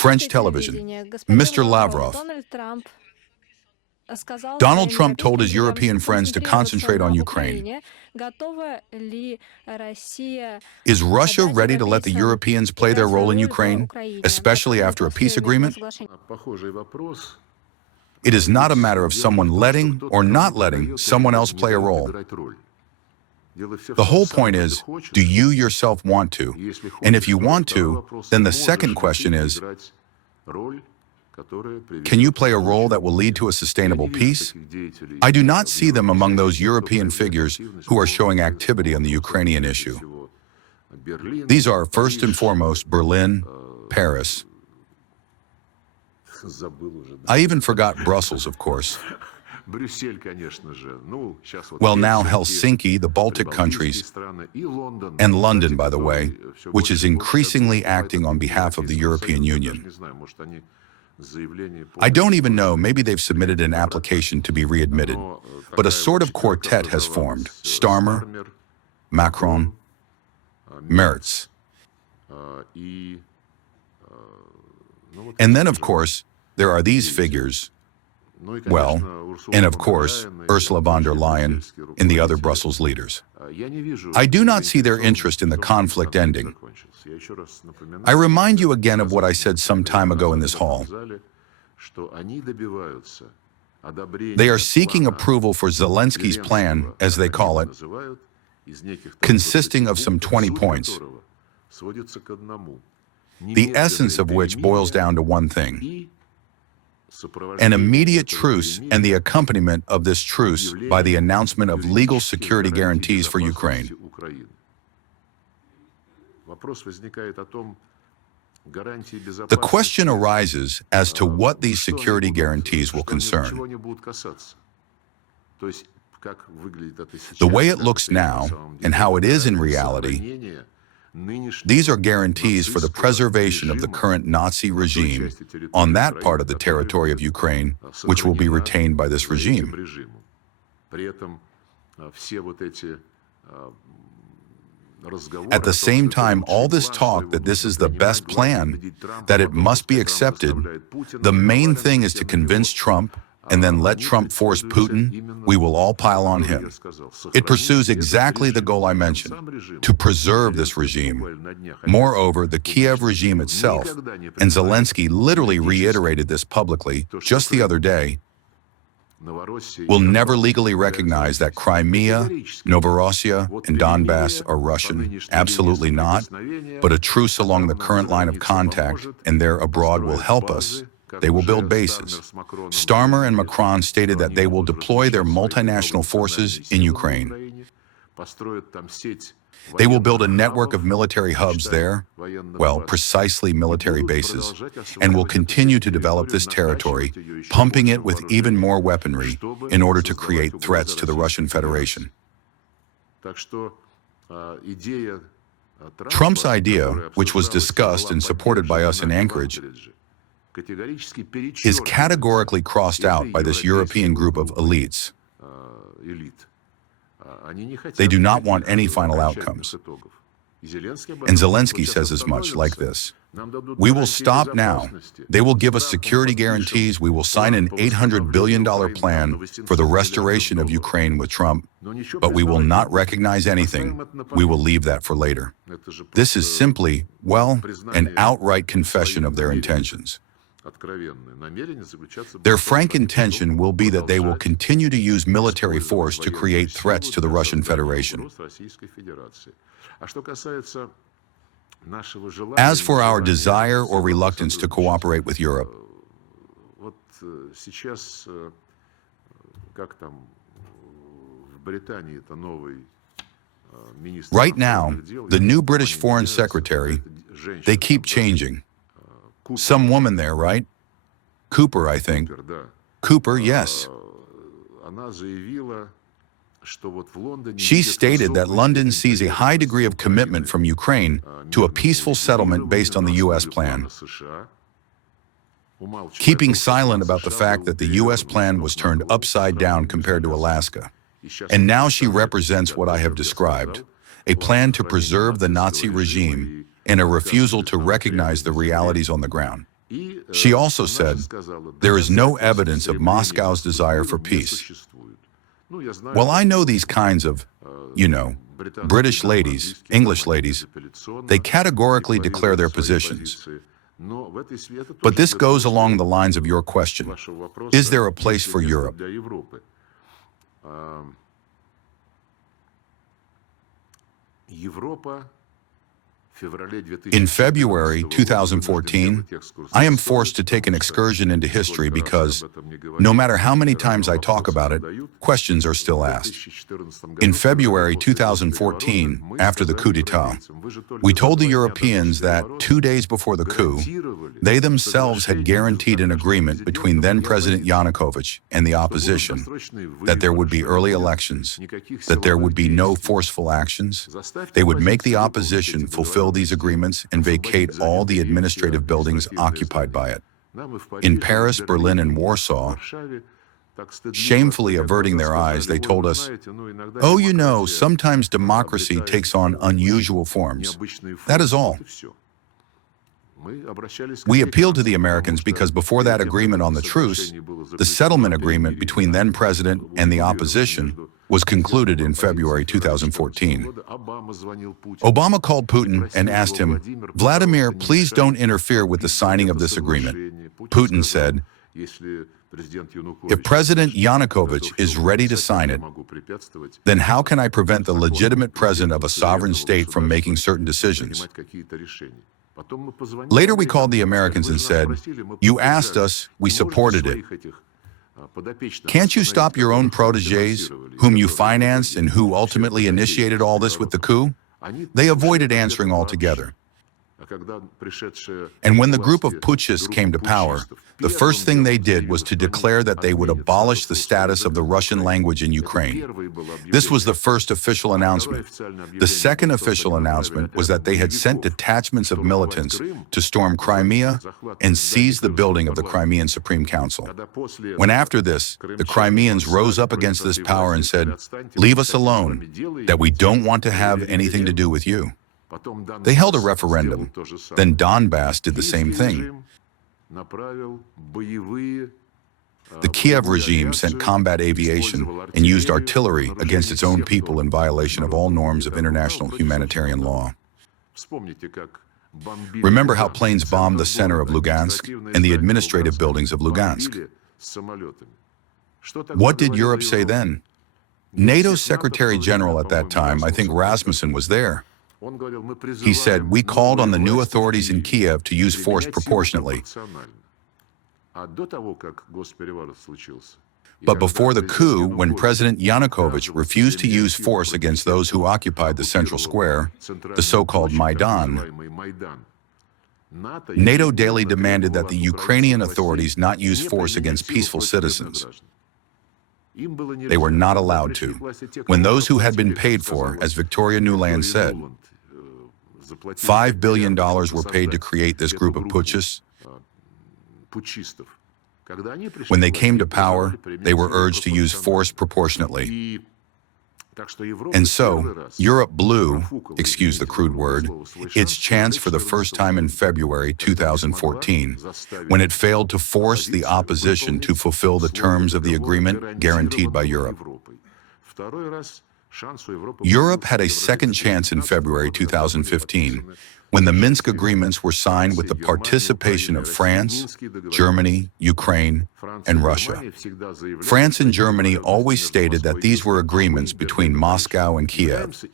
French television. Mr. Lavrov. Donald Trump told his European friends to concentrate on Ukraine. Is Russia ready to let the Europeans play their role in Ukraine, especially after a peace agreement? It is not a matter of someone letting or not letting someone else play a role. The whole point is, do you yourself want to? And if you want to, then the second question is, can you play a role that will lead to a sustainable peace? I do not see them among those European figures who are showing activity on the Ukrainian issue. These are, first and foremost, Berlin, Paris. I even forgot Brussels, of course. Well, now Helsinki, the Baltic countries, and London, by the way, which is increasingly acting on behalf of the European Union. I don't even know, maybe they've submitted an application to be readmitted, but a sort of quartet has formed. Starmer, Macron, Merz. And then, of course, there are these figures, well, and of course, Ursula von der Leyen and the other Brussels leaders. I do not see their interest in the conflict ending. I remind you again of what I said some time ago in this hall. They are seeking approval for Zelensky's plan, as they call it, consisting of some 20 points, the essence of which boils down to one thing: an immediate truce and the accompaniment of this truce by the announcement of legal security guarantees for Ukraine. The question arises as to what these security guarantees will concern. The way it looks now, and how it is in reality, these are guarantees for the preservation of the current Nazi regime on that part of the territory of Ukraine, which will be retained by this regime. At the same time, all this talk that this is the best plan, that it must be accepted, the main thing is to convince Trump and then let Trump force Putin. We will all pile on him. It pursues exactly the goal I mentioned, to preserve this regime. Moreover, the Kiev regime itself, and Zelensky literally reiterated this publicly just the other day, will never legally recognize that Crimea, Novorossiya, and Donbass are Russian. Absolutely not. But a truce along the current line of contact and there abroad will help us. They will build bases. Starmer and Macron stated that they will deploy their multinational forces in Ukraine. They will build a network of military hubs there, well, precisely military bases, and will continue to develop this territory, pumping it with even more weaponry in order to create threats to the Russian Federation. Trump's idea, which was discussed and supported by us in Anchorage, is categorically crossed out by this European group of elites. They do not want any final outcomes. And Zelensky says as much, like this: we will stop now. They will give us security guarantees. We will sign an $800 billion plan for the restoration of Ukraine with Trump, but we will not recognize anything. We will leave that for later. This is simply, well, an outright confession of their intentions. Their frank intention will be that they will continue to use military force to create threats to the Russian Federation. As for our desire or reluctance to cooperate with Europe, right now, the new British Foreign Secretary, they keep changing. Some woman there, right? Cooper, I think. Cooper, yes. She stated that London sees a high degree of commitment from Ukraine to a peaceful settlement based on the U.S. plan, keeping silent about the fact that the U.S. plan was turned upside down compared to Alaska. And now she represents what I have described, a plan to preserve the Nazi regime and a refusal to recognize the realities on the ground. She also said, there is no evidence of Moscow's desire for peace. Well, I know these kinds of, British ladies, English ladies, they categorically declare their positions. But this goes along the lines of your question. Is there a place for Europe? In February 2014, I am forced to take an excursion into history because, no matter how many times I talk about it, questions are still asked. In February 2014, after the coup d'etat, we told the Europeans that 2 days before the coup, they themselves had guaranteed an agreement between then-President Yanukovych and the opposition that there would be early elections, that there would be no forceful actions, they would make the opposition fulfill these agreements and vacate all the administrative buildings occupied by it. In Paris, Berlin, and Warsaw, shamefully averting their eyes, they told us, oh, sometimes democracy takes on unusual forms. That is all. We appealed to the Americans because before that agreement on the truce, the settlement agreement between then-President and the opposition was concluded in February 2014. Obama called Putin and asked him, Vladimir, please don't interfere with the signing of this agreement. Putin said, if President Yanukovych is ready to sign it, then how can I prevent the legitimate president of a sovereign state from making certain decisions? Later we called the Americans and said, you asked us, we supported it. Can't you stop your own protégés, whom you financed and who ultimately initiated all this with the coup? They avoided answering altogether. And when the group of putschists came to power, the first thing they did was to declare that they would abolish the status of the Russian language in Ukraine. This was the first official announcement. The second official announcement was that they had sent detachments of militants to storm Crimea and seize the building of the Crimean Supreme Council. When after this, the Crimeans rose up against this power and said, leave us alone, that we don't want to have anything to do with you. They held a referendum. Then Donbass did the same thing. The Kiev regime sent combat aviation and used artillery against its own people in violation of all norms of international humanitarian law. Remember how planes bombed the center of Lugansk and the administrative buildings of Lugansk. What did Europe say then? NATO's Secretary General at that time, I think Rasmussen, was there. He said, we called on the new authorities in Kiev to use force proportionately. But before the coup, when President Yanukovych refused to use force against those who occupied the central square, the so-called Maidan, NATO daily demanded that the Ukrainian authorities not use force against peaceful citizens. They were not allowed to. When those who had been paid for, as Victoria Nuland said, $5 billion were paid to create this group of putschists. When they came to power, they were urged to use force proportionately. And so, Europe blew, excuse the crude word, its chance for the first time in February 2014, when it failed to force the opposition to fulfill the terms of the agreement guaranteed by Europe. Europe had a second chance in February 2015, when the Minsk agreements were signed with the participation of France, Germany, Ukraine, and Russia. France and Germany always stated that these were agreements between Moscow and Kiev,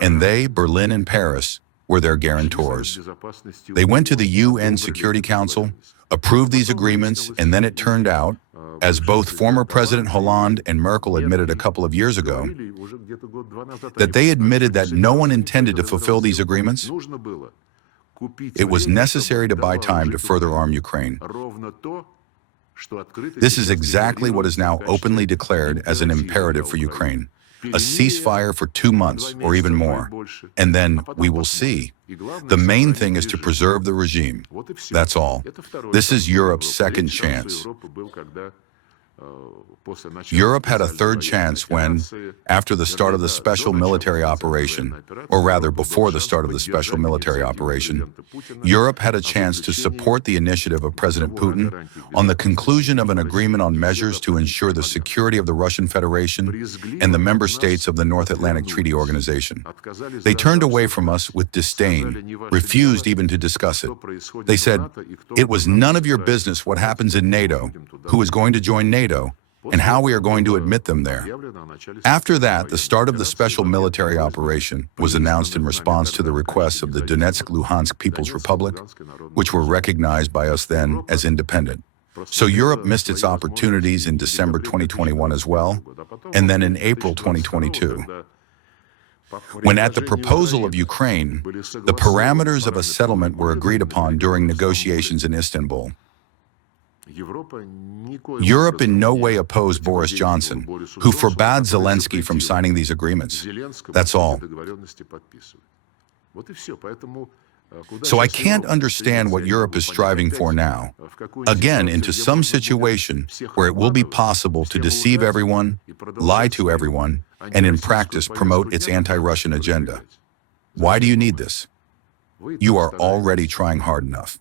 and they, Berlin and Paris, were their guarantors. They went to the UN Security Council, approved these agreements, and then it turned out, as both former President Hollande and Merkel admitted a couple of years ago, that they admitted that no one intended to fulfill these agreements. It was necessary to buy time to further arm Ukraine. This is exactly what is now openly declared as an imperative for Ukraine. A ceasefire for 2 months or even more, and then we will see. The main thing is to preserve the regime. That's all. This is Europe's second chance. Europe had a third chance when, after the start of the special military operation, or rather before the start of the special military operation, Europe had a chance to support the initiative of President Putin on the conclusion of an agreement on measures to ensure the security of the Russian Federation and the member states of the North Atlantic Treaty Organization. They turned away from us with disdain, refused even to discuss it. They said, "It was none of your business what happens in NATO, who is going to join NATO, and how we are going to admit them there." After that, the start of the special military operation was announced in response to the requests of the Donetsk-Luhansk People's Republic, which were recognized by us then as independent. So Europe missed its opportunities in December 2021 as well, and then in April 2022. When at the proposal of Ukraine, the parameters of a settlement were agreed upon during negotiations in Istanbul. Europe in no way opposed Boris Johnson, who forbade Zelensky from signing these agreements. That's all. So I can't understand what Europe is striving for now. Again, into some situation where it will be possible to deceive everyone, lie to everyone, and in practice promote its anti-Russian agenda. Why do you need this? You are already trying hard enough.